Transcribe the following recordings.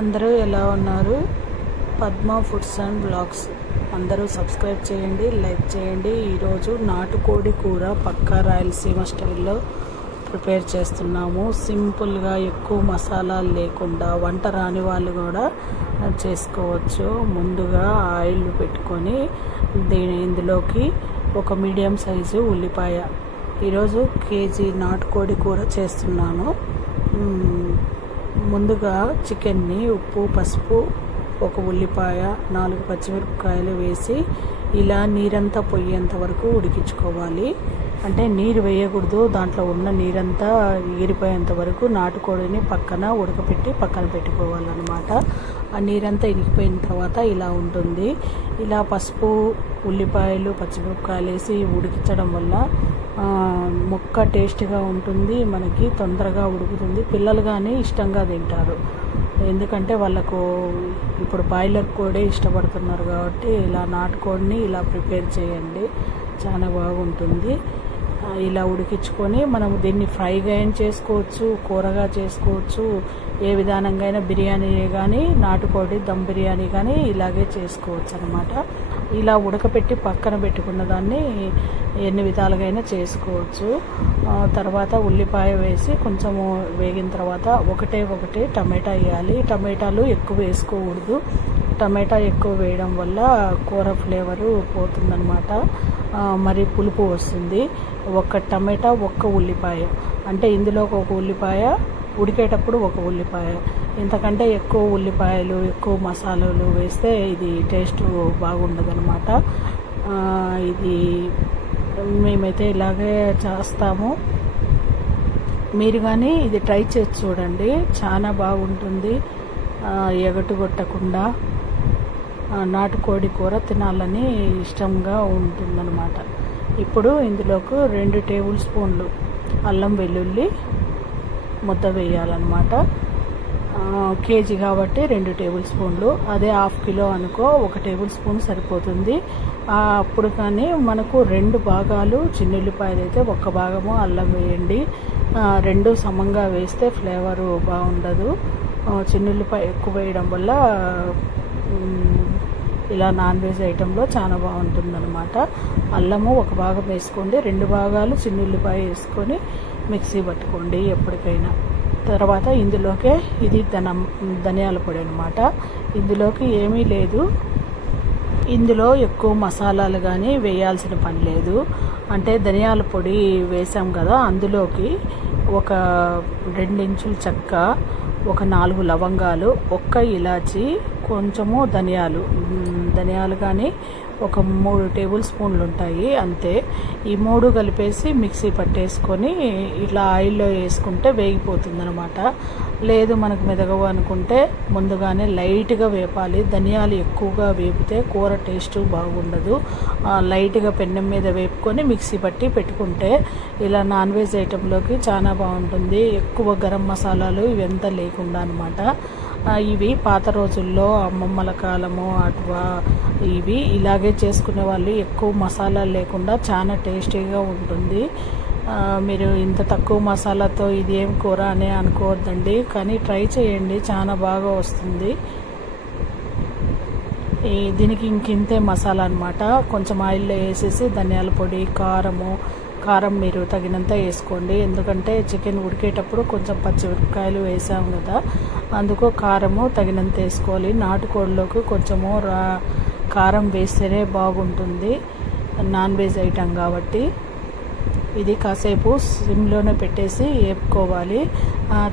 అందరూ ఎలా ఉన్నారు? పద్మ ఫుడ్స్ అండ్ బ్లాగ్స్ అందరూ సబ్స్క్రైబ్ చేయండి, లైక్ చేయండి. ఈరోజు నాటుకోడి కూర పక్కా రాయలసీమ స్టైల్లో ప్రిపేర్ చేస్తున్నాము. సింపుల్గా, ఎక్కువ మసాలాలు లేకుండా వంట రాని వాళ్ళు కూడా చేసుకోవచ్చు. ముందుగా ఆయిల్ పెట్టుకొని ఇందులోకి ఒక మీడియం సైజు ఉల్లిపాయ, ఈరోజు కేజీ నాటుకోడి కూర చేస్తున్నాను. ముందుగా చికెన్ని ఉప్పు, పసుపు, ఒక ఉల్లిపాయ, 4 పచ్చిమిరపకాయలు వేసి ఇలా నీరంతా పోయేంత వరకు ఉడికించుకోవాలి. అంటే నీరు వేయకూడదు, దాంట్లో ఉన్న నీరంతా ఎగిరిపోయేంత వరకు నాటుకోడిని పక్కన ఉడకపెట్టి పక్కన పెట్టుకోవాలన్నమాట. ఆ నీరంతా ఇరిగిపోయిన తర్వాత ఇలా ఉంటుంది. ఇలా పసుపు, ఉల్లిపాయలు, పచ్చిమిరపకాయలు వేసి ఉడికించడం వల్ల ముక్క టేస్ట్గా ఉంటుంది, మనకి తొందరగా ఉడుకుతుంది. పిల్లలు కానీ ఇష్టంగా తింటారు, ఎందుకంటే వాళ్ళకు ఇప్పుడు బాయిలర్ కోడే ఇష్టపడుతున్నారు కాబట్టి ఇలా నాటుకోడిని ఇలా ప్రిపేర్ చేయండి, చాలా బాగుంటుంది. ఇలా ఉడికించుకొని మనం దీన్ని ఫ్రైగా అయినా చేసుకోవచ్చు, కూరగా చేసుకోవచ్చు, ఏ విధానంగా అయినా బిర్యానీ కానీ, నాటుకోడి దమ్ బిర్యానీ కానీ ఇలాగే చేసుకోవచ్చు అనమాట. ఇలా ఉడకపెట్టి పక్కన పెట్టుకున్న దాన్ని ఎన్ని విధాలుగా అయినా చేసుకోవచ్చు. తర్వాత ఉల్లిపాయ వేసి కొంచెము వేగిన తర్వాత ఒకటే టమాటా వేయాలి. టమాటాలు ఎక్కువ వేసుకోకూడదు, టమాటా ఎక్కువ వేయడం వల్ల కూర ఫ్లేవరు పోతుందన్నమాట, మరి పులుపు వస్తుంది. ఒక టమాటా, ఒక్క ఉల్లిపాయ, అంటే ఇందులో ఒక ఉల్లిపాయ, ఉడికేటప్పుడు ఒక ఉల్లిపాయ. ఇంతకంటే ఎక్కువ ఉల్లిపాయలు, ఎక్కువ మసాలాలు వేస్తే ఇది టేస్ట్ బాగుండదు అనమాట. ఇది మేమైతే ఇలాగే చేస్తాము. మీరు కానీ ఇది ట్రై చేసి చూడండి, చాలా బాగుంటుంది. ఎగటు కొట్టకుండా నాటుకోడి కూర తినాలని ఇష్టంగా ఉంటుందన్నమాట. ఇప్పుడు ఇందులోకి 2 టేబుల్ స్పూన్లు అల్లం వెల్లుల్లి ముద్ద వేయాలన్నమాట. కేజీ కాబట్టి 2 టేబుల్ స్పూన్లు, అదే ½ కిలో అనుకో 1 టేబుల్ స్పూన్ సరిపోతుంది. అప్పుడు కానీ మనకు 2 భాగాలు చిన్నుల్లిపాయలు అయితే 1 భాగము అల్లం వేయండి. 2 సమంగా వేస్తే ఫ్లేవరు బాగుండదు. చిన్నుల్లిపాయ ఎక్కువ వేయడం వల్ల ఇలా నాన్ వెజ్ ఐటెంలో చాలా బాగుంటుందన్నమాట. అల్లము 1 భాగం వేసుకోండి, 2 భాగాలు చిన్నుల్లిపాయ వేసుకొని మిక్సీ పట్టుకోండి ఎప్పటికైనా. తర్వాత ఇందులోకే ఇది ధనియాల పొడి అనమాట. ఇందులోకి ఏమీ లేదు, ఇందులో ఎక్కువ మసాలాలు కానీ వేయాల్సిన పని లేదు. అంటే ధనియాల పొడి వేసాం కదా, అందులోకి ఒక 2 ఇంచుల చెక్క, ఒక 4 లవంగాలు, 1 ఇలాచి, కొంచెము ధనియాలు కానీ ఒక 3 టేబుల్ స్పూన్లు ఉంటాయి అంతే. ఈ 3 కలిపేసి మిక్సీ పట్టేసుకొని ఇట్లా ఆయిల్లో వేసుకుంటే వేగిపోతుంది అనమాట. లేదు మనకు మెదగవు అనుకుంటే ముందుగానే లైట్గా వేపాలి. ధనియాలు ఎక్కువగా వేపితే కూర టేస్ట్ బాగుండదు. లైట్గా పెన్నం మీద వేపుకొని మిక్సీ పట్టి పెట్టుకుంటే ఇలా నాన్ వెజ్ ఐటెంలోకి చాలా బాగుంటుంది. ఎక్కువ గరం మసాలాలు ఇవంతా లేకుండా అనమాట. ఇవి పాత రోజుల్లో అమ్మమ్మల కాలము అటువా ఇవి ఇలాగే చేసుకునే వాళ్ళు, ఎక్కువ మసాలాలు లేకుండా చాలా టేస్టీగా ఉంటుంది. మీరు ఇంత తక్కువ మసాలాతో ఇది ఏం కూర అని అనుకోవద్దండి, కానీ ట్రై చేయండి, చాలా బాగా వస్తుంది. దీనికి ఇంతే మసాలా అనమాట. కొంచెం ఆయిల్లో వేసేసి ధనియాల పొడి, కారం మీరు తగినంత వేసుకోండి, ఎందుకంటే చికెన్ ఉడికేటప్పుడు కొంచెం పచ్చిమిరపకాయలు వేసాం కదా, అందుకు కారము తగినంత వేసుకోవాలి. నాటుకోడిలోకి కొంచెము కారం వేస్తేనే బాగుంటుంది, నాన్ వెజ్ ఐటమ్ కాబట్టి. ఇది కాసేపు సిమ్లోనే పెట్టేసి వేపుకోవాలి.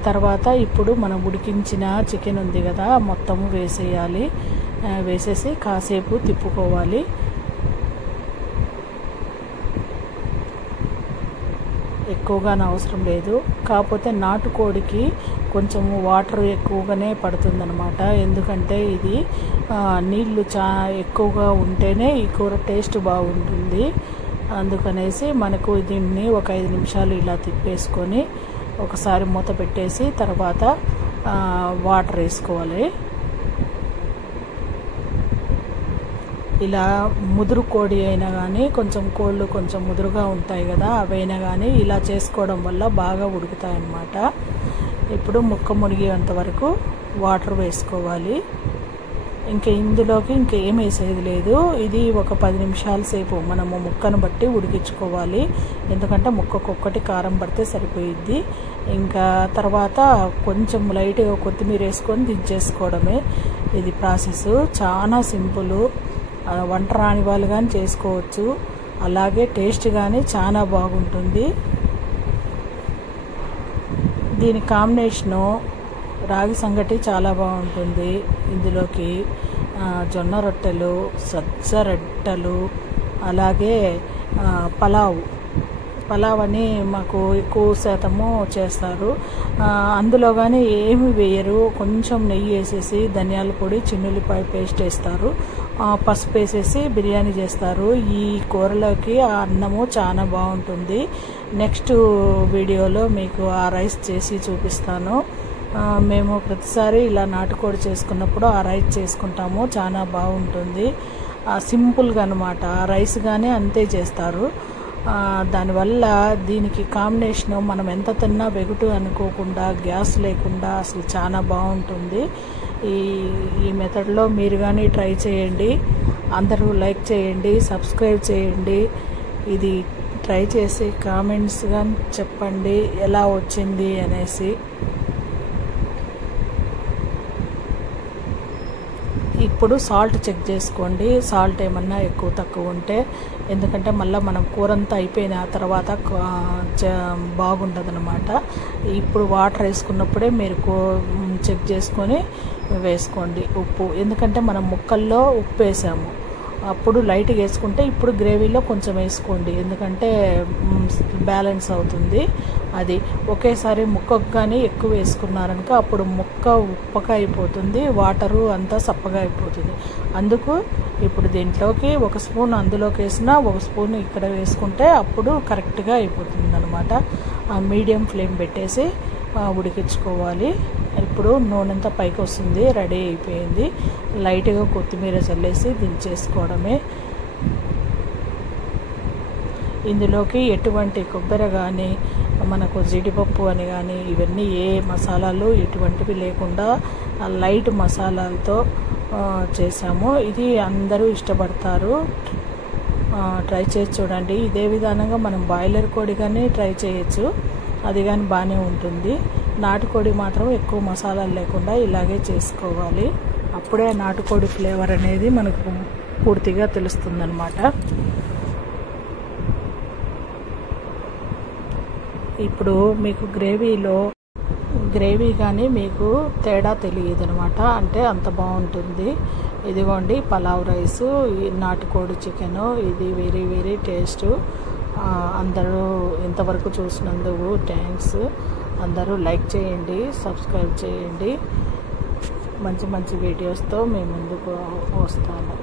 తర్వాత ఇప్పుడు మనం ఉడికించిన చికెన్ ఉంది కదా, మొత్తము వేసేయాలి. వేసేసి కాసేపు తిప్పుకోవాలి. ఎక్కువగా అవసరం లేదు, కాకపోతే నాటుకోడికి కొంచెము వాటర్ ఎక్కువగానే పడుతుందన్నమాట. ఎందుకంటే ఇది నీళ్లు ఎక్కువగా ఉంటేనే ఈ కూర టేస్ట్ బాగుంటుంది. అందుకనేసి మనకు దీన్ని ఒక 5 నిమిషాలు ఇలా తిప్పేసుకొని ఒకసారి మూత పెట్టేసి తర్వాత వాటర్ వేసుకోవాలి. ఇలా ముదురు కోడి అయినా కానీ, కోళ్ళు కొంచెం ముదురుగా ఉంటాయి కదా, అవైనా కానీ ఇలా చేసుకోవడం వల్ల బాగా ఉడుకుతాయి అన్నమాట. ఇప్పుడు ముక్క మునిగేంత వరకు వాటర్ వేసుకోవాలి. ఇంకా ఇందులోకి ఇంకేం వేసేది లేదు. ఇది ఒక 10 నిమిషాల సేపు మనము ముక్కను బట్టి ఉడికించుకోవాలి. ఎందుకంటే ముక్కకొక్కటి కారం పడితే సరిపోయిద్ది. ఇంకా తర్వాత కొంచెం లైట్గా కొత్తిమీర వేసుకొని దించేసుకోవడమే. ఇది ప్రాసెస్ చాలా సింపుల్. వంట రాని వాళ్ళు కానీ చేసుకోవచ్చు. అలాగే టేస్ట్ కానీ చాలా బాగుంటుంది. దీని కాంబినేషను రాగి సంగటి చాలా బాగుంటుంది. ఇందులోకి జొన్న రొట్టెలు, సజ్జ రొట్టెలు, అలాగే పలావ్ అని మాకు ఎక్కువ శాతము చేస్తారు. అందులో కానీ ఏమి వేయరు. కొంచెం నెయ్యి వేసేసి ధనియాల పొడి, చిన్నుల్లిపాయ పేస్ట్ వేస్తారు, పసుపు వేసేసి బిర్యానీ చేస్తారు. ఈ కూరలోకి ఆ అన్నము చాలా బాగుంటుంది. నెక్స్ట్ వీడియోలో మీకు ఆ రైస్ చేసి చూపిస్తాను. మేము ప్రతిసారి ఇలా నాటుకోడి చేసుకున్నప్పుడు ఆ రైస్ చేసుకుంటాము. చాలా బాగుంటుంది. సింపుల్గా అనమాట. రైస్ కానీ అంతే చేస్తారు. దానివల్ల దీనికి కాంబినేషను మనం ఎంత తిన్నా వెగుటు అనుకోకుండా, గ్యాస్ లేకుండా అసలు చాలా బాగుంటుంది. ఈ మెథడ్లో మీరు కానీ ట్రై చేయండి. అందరూ లైక్ చేయండి, సబ్స్క్రైబ్ చేయండి. ఇది ట్రై చేసి కామెంట్స్ కానీ చెప్పండి ఎలా వచ్చింది అనేసి. ఇప్పుడు సాల్ట్ చెక్ చేసుకోండి. సాల్ట్ ఏమన్నా ఎక్కువ తక్కువ ఉంటే, ఎందుకంటే మళ్ళీ మనం కూరంతా అయిపోయిన తర్వాత బాగుండదు అనమాట. ఇప్పుడు వాటర్ వేసుకున్నప్పుడే మీరు చెక్ చేసుకొని వేసుకోండి ఉప్పు. ఎందుకంటే మనం ముక్కల్లో ఉప్పు వేసాము, అప్పుడు లైట్గా వేసుకుంటే ఇప్పుడు గ్రేవీలో కొంచెం వేసుకోండి. ఎందుకంటే బ్యాలెన్స్ అవుతుంది. అది ఒకేసారి ముక్కకు కానీ ఎక్కువ వేసుకున్నారనుక అప్పుడు ముక్క ఉప్పగా అయిపోతుంది, వాటరు అంతా సప్పగా అయిపోతుంది. అందుకు ఇప్పుడు దీంట్లోకి 1 స్పూన్ అందులోకి వేసినా 1 స్పూన్ ఇక్కడ వేసుకుంటే అప్పుడు కరెక్ట్గా అయిపోతుంది అనమాట. మీడియం ఫ్లేమ్ పెట్టేసి ఉడికించుకోవాలి. ఇప్పుడు నూనెంతా పైకి వస్తుంది, రెడీ అయిపోయింది. లైట్గా కొత్తిమీర చల్లేసి దించేసుకోవడమే. ఇందులోకి ఎటువంటి కొబ్బరి కానీ, మనకు జీడిపప్పు అని కానీ, ఇవన్నీ ఏ మసాలాలు ఎటువంటివి లేకుండా లైట్ మసాలాలతో చేసాము. ఇది అందరూ ఇష్టపడతారు. ట్రై చేసి చూడండి. ఇదే విధానంగా మనం బాయిలర్ కోడి కానీ ట్రై చేయొచ్చు, అది కానీ బాగానే ఉంటుంది. నాటుకోడి మాత్రం ఎక్కువ మసాలాలు లేకుండా ఇలాగే చేసుకోవాలి. అప్పుడే నాటుకోడి ఫ్లేవర్ అనేది మనకు పూర్తిగా తెలుస్తుందన్నమాట. ఇప్పుడు మీకు గ్రేవీ కానీ మీకు తేడా తెలియదు అనమాట. అంటే అంత బాగుంటుంది. ఇదిగోండి పలావ్ రైసు, నాటుకోడి చికెను, ఇది వెరీ వెరీ టేస్ట్. అందరూ ఇంతవరకు చూసినందుకు థ్యాంక్స్. అందరూ లైక్ చేయండి, సబ్స్క్రైబ్ చేయండి. మంచి మంచి వీడియోస్తో మేము ముందుకు వస్తాను.